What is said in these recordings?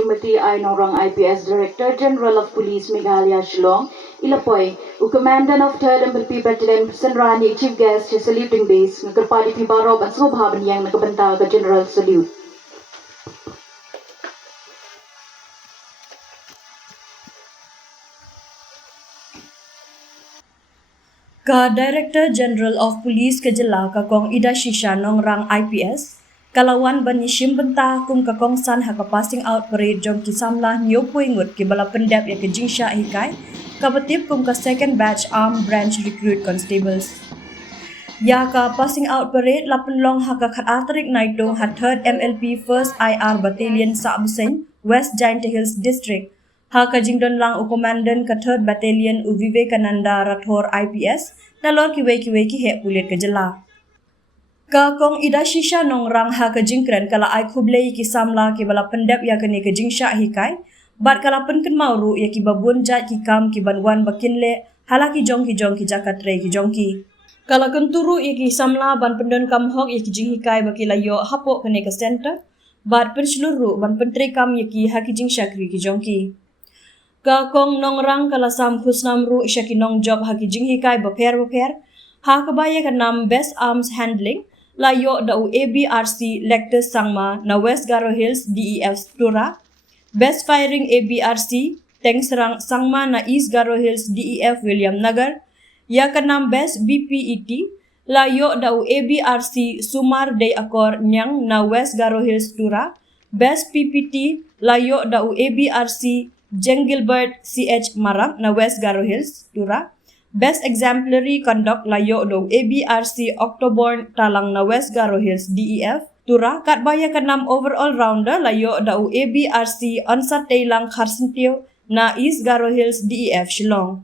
Tumati ay Norang IPS Director General of Police Meghalaya Shillong, Ilapoy, Commandant of 3rd and Pilpi Battalion, Senrani, Chief Guest, Saluting Base, Nagkarpadi Pibarop at Subhaban yang nakabanta ka General Salute. Ka Director General of Police Kejela kakong Ida Shisha nong rang IPS, kalawan banishim bentah kum kakong san haka passing out parade jong kisamlah nyopo ingut ki bala pendep ya kejing shah hikai, kabatip kum ka second batch armed branch recruit constables. Ya ka passing out parade lapan long haka khat atrik naitong ha 3rd MLP 1st IR Battalion Sahbsein, West Giant Hills District, ha kajingdon lang u Commandant ka 3rd Battalion u Vivekananda Rathor IPS, nalor kiwe ki he pulit Kejela. Ka kong Ida Shisha nong rang ha kajingkren kala ai khublei ki samla ki bala pendep ya kene kajing shah hikai, bat kala pen ken mauru ya ki babun jat ki kam ki banwan bakinle, halaki jong ki jakat rei ki jong ki. Kala kenturu ya ki samla ban pendon kam hok ya ki jing hikai baki layo hapok kene ke center, bat pen seluruh ban pentre kam ya ki ha ki jing shakri ki jong ki. Ka kong nong rang kala sam khusnam ru shaki nong job ha ki jing hikai baper, ha kabaya ka nam best arms handling, layo da u ABRC Lectus Sangma na West Garo Hills DEF Tura, best firing ABRC Teng Serang Sangma na East Garo Hills DEF William Nagar, ya ka nam best BPET, layo da u ABRC Sumar Day Akor Nyang na West Garo Hills Tura, best PPT layo da u ABRC Jeng Gilbert CH Marang na West Garo Hills Tura, best exemplary conduct layo do ABRC Octoborn Talang na West Garo Hills DEF Tura, katbaya kanam overall rounder layo da u ABRC Ansat Tailang Kharsintio na East Garo Hills DEF Shillong.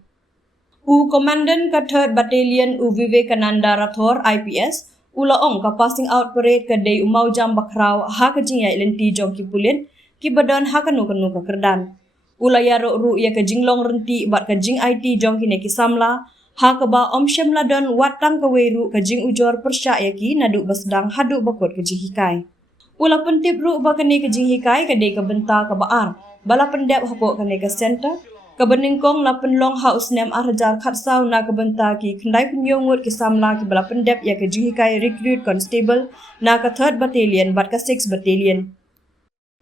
U Commandant ka 3rd Battalion u Vivekananda Rathor IPS, ulaong ka passing out parade ka day umaw jam bakraw ha ka jingay lenti jong ki pulit, ki badon ha kanu ka kerdan. Ulayaro ru ya ka jinglong renti bat ka jing IT jong kine ki samla, ha ka ba omshem ladon watang ka weru ka jing ujor persya ya ki nadu basdang hadu bakot ka jing hikai. Ula pentip ru ba kane ka jing hikai ka day ka benta ka baar, bala pendep hapok kane ka center, ka beningkong lapan long house nem arjar khatsaw na ka benta ki kendai penyongut ki samla ki bala pendep ya ka jing hikai recruit constable na ka 3rd Battalion bat ka 6th Battalion.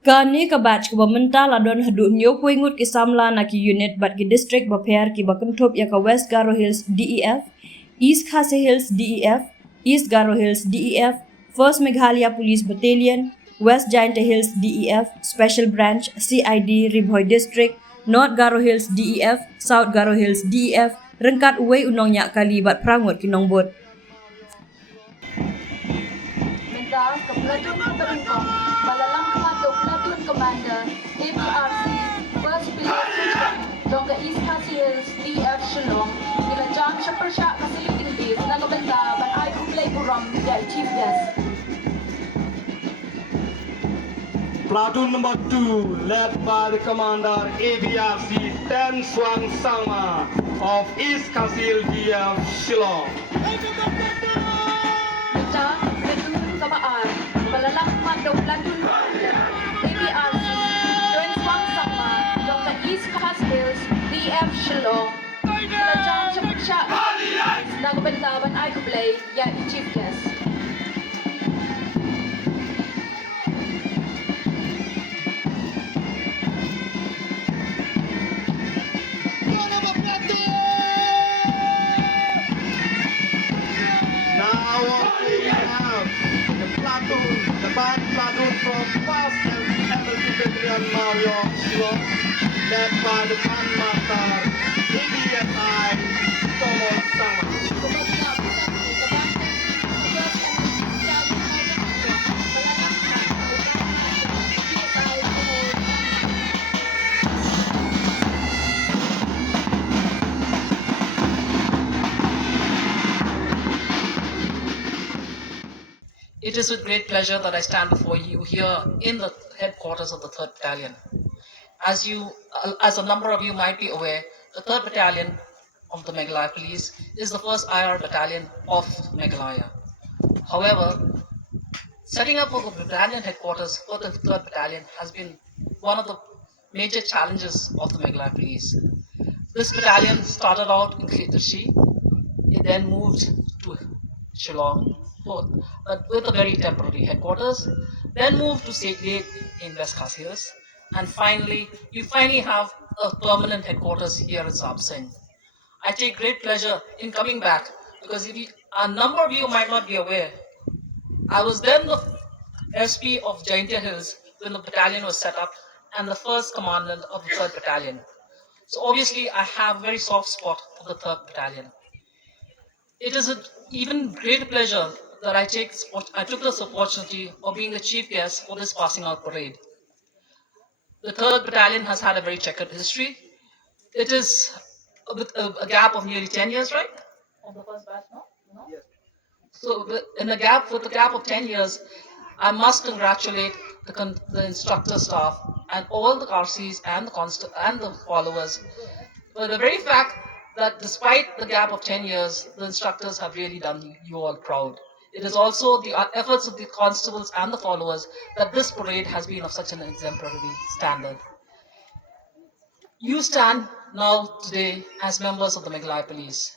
Kani ka batch ka bamenta ladon hadu nyo puingut ki samla na ki unit bat ki district baper ki bakentop ya ka West Garo Hills DEF, East Khasi Hills DEF, East Garo Hills DEF, 1st Meghalaya Police Battalion, West Giant Hills DEF, Special Branch CID Ribhoy District, North Garo Hills DEF, South Garo Hills DEF, rengkat uwe unong nyak kali bat prangut ki nong bot. Menta ka platoon ka Bengkong, balalang kamato platoon commander ABRC 1st Police dong ka East Khasi Hills DF Shillong, nila jam siya persya ka saluting base na kabenta ban ay kuplay kuram ya chief guest. Platoon number 2, led by the commander ABRC 10 Swang Sangma of East Khasi Hills DF Shillong. Menta platoon kabaar, balalang kamato platoon commander ABRC 10 Swang Sangma dong ka East Khasi Hills DF Shillong, nila jam siya persya na kabenta ban ay kuplay ya chief guest. The band platoon from 1st MLP Battalion Mario Shillong, led by the Bandmaster ABSI Thomas Sangma. It is with great pleasure that I stand before you here in the headquarters of the 3rd Battalion. As a number of you might be aware, the 3rd Battalion of the Meghalaya Police is the 1st IR Battalion of Meghalaya. However, setting up of the battalion headquarters for the 3rd Battalion has been one of the major challenges of the Meghalaya Police. This battalion started out in Khitashi. It then moved to Shillong, but with a very temporary headquarters, then moved to Syllad in West Khas Hills, and finally, you finally have a permanent headquarters here in Sahbsein. I take great pleasure in coming back because a number of you might not be aware, I was then the SP of Jaintia Hills when the battalion was set up and the first commandant of the 3rd Battalion. So obviously I have a very soft spot for the 3rd Battalion. It is an even greater pleasure that I took this opportunity of being the chief guest for this passing out parade. The 3rd Battalion has had a very checkered history. It is with a gap of nearly 10 years, right? Of the first batch, no? Yes. So with the gap of 10 years, I must congratulate the instructor staff and all the RCs and the followers for the very fact that despite the gap of 10 years, the instructors have really done you all proud. It is also the efforts of the constables and the followers that this parade has been of such an exemplary standard. You stand now today as members of the Meghalaya Police.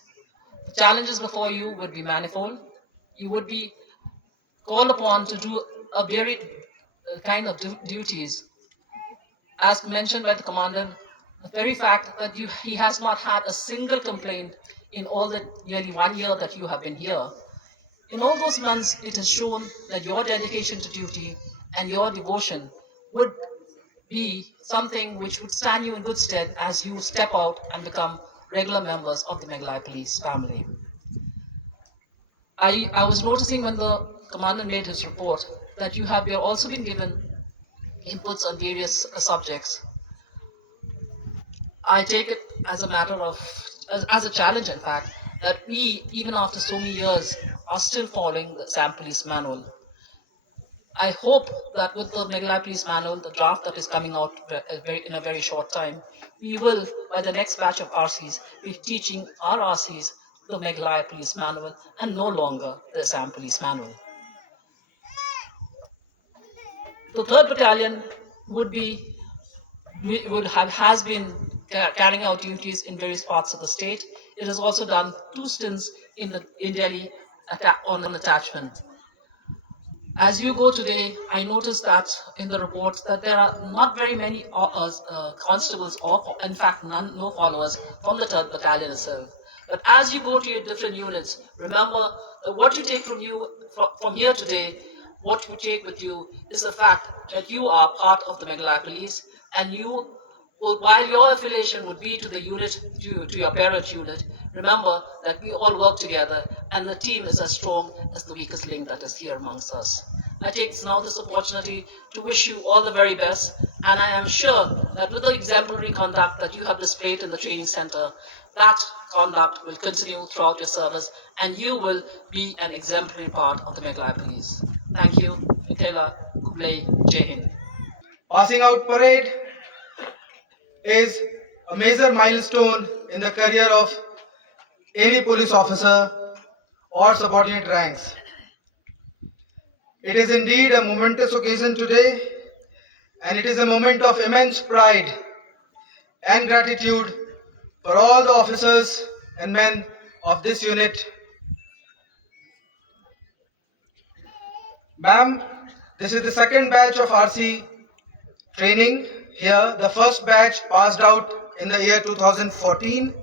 The challenges before you would be manifold. You would be called upon to do a varied kind of duties. As mentioned by the commander, the very fact that he has not had a single complaint in all the nearly 1 year that you have been here. In all those months, it has shown that your dedication to duty and your devotion would be something which would stand you in good stead as you step out and become regular members of the Meghalaya Police family. I was noticing when the commander made his report that you have also been given inputs on various subjects. I take it as a matter of, as a challenge in fact, that we, even after so many years, are still following the Assam Police Manual. I hope that with the Meghalaya Police Manual, the draft that is coming out in a very short time, we will, by the next batch of RCs, be teaching our RCs the Meghalaya Police Manual and no longer the Assam Police Manual. The 3rd Battalion has been carrying out duties in various parts of the state. It has also done 2 stints in Delhi on an attachment. As you go today, I noticed that in the reports that there are not very many constables or, in fact, no followers from the 3rd Battalion itself. But as you go to your different units, remember that what you take from here today, what you take with you is the fact that you are part of the Meghalaya Police, and while your affiliation would be to the unit, to your parent unit, remember that we all work together and the team is as strong as the weakest link that is here amongst us. I take now this opportunity to wish you all the very best, and I am sure that with the exemplary conduct that you have displayed in the training center, that conduct will continue throughout your service and you will be an exemplary part of the Meghalaya Police. Thank you. Mikhaila Kublai, Jai Hind. Passing out parade is a major milestone in the career of any police officer or subordinate ranks. It is indeed a momentous occasion today, and it is a moment of immense pride and gratitude for all the officers and men of this unit. Ma'am, this is the 2nd batch of RC training here. The first batch passed out in the year 2014,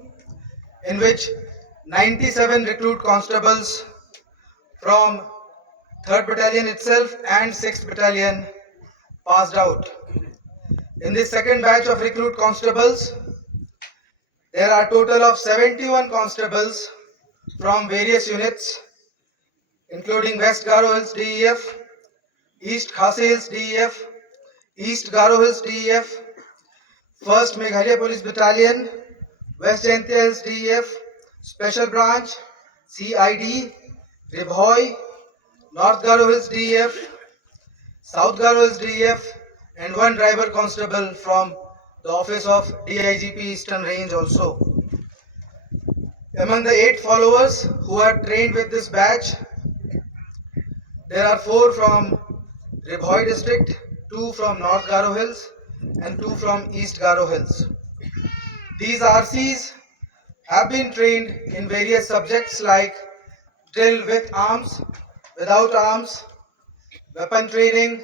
in which 97 recruit constables from 3rd Battalion itself and 6th Battalion passed out. In this 2nd batch of recruit constables, there are a total of 71 constables from various units, including West Garo Hills DEF, East Khasi Hills DEF, East Garo Hills DEF, 1st Meghalaya Police Battalion, West Jaintia Hills DEF, Special Branch, CID, Ribhoi, North Garo Hills DEF, South Garo Hills DEF, and 1 driver constable from the office of DIGP Eastern Range also. Among the 8 followers who are trained with this batch, there are 4 from Ribhoi district, 2 from North Garo Hills, and 2 from East Garo Hills. These RCs have been trained in various subjects like drill with arms, without arms, weapon training,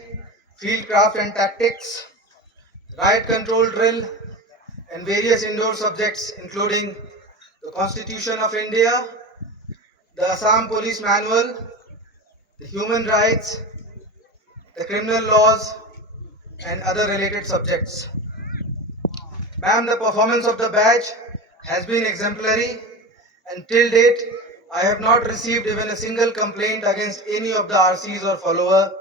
field craft and tactics, riot control drill, and various indoor subjects including the Constitution of India, the Assam Police Manual, the human rights, the criminal laws, and other related subjects. Ma'am, the performance of the badge has been exemplary, and till date, I have not received even a single complaint against any of the RCs or follower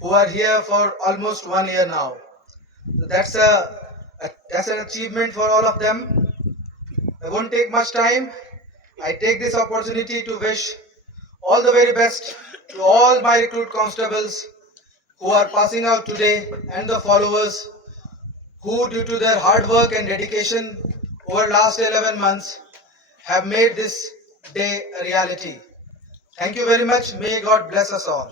who are here for almost 1 year now. So that's an achievement for all of them. I won't take much time. I take this opportunity to wish all the very best to all my recruit constables who are passing out today and the followers who, due to their hard work and dedication over last 11 months, have made this day a reality. Thank you very much. May God bless us all.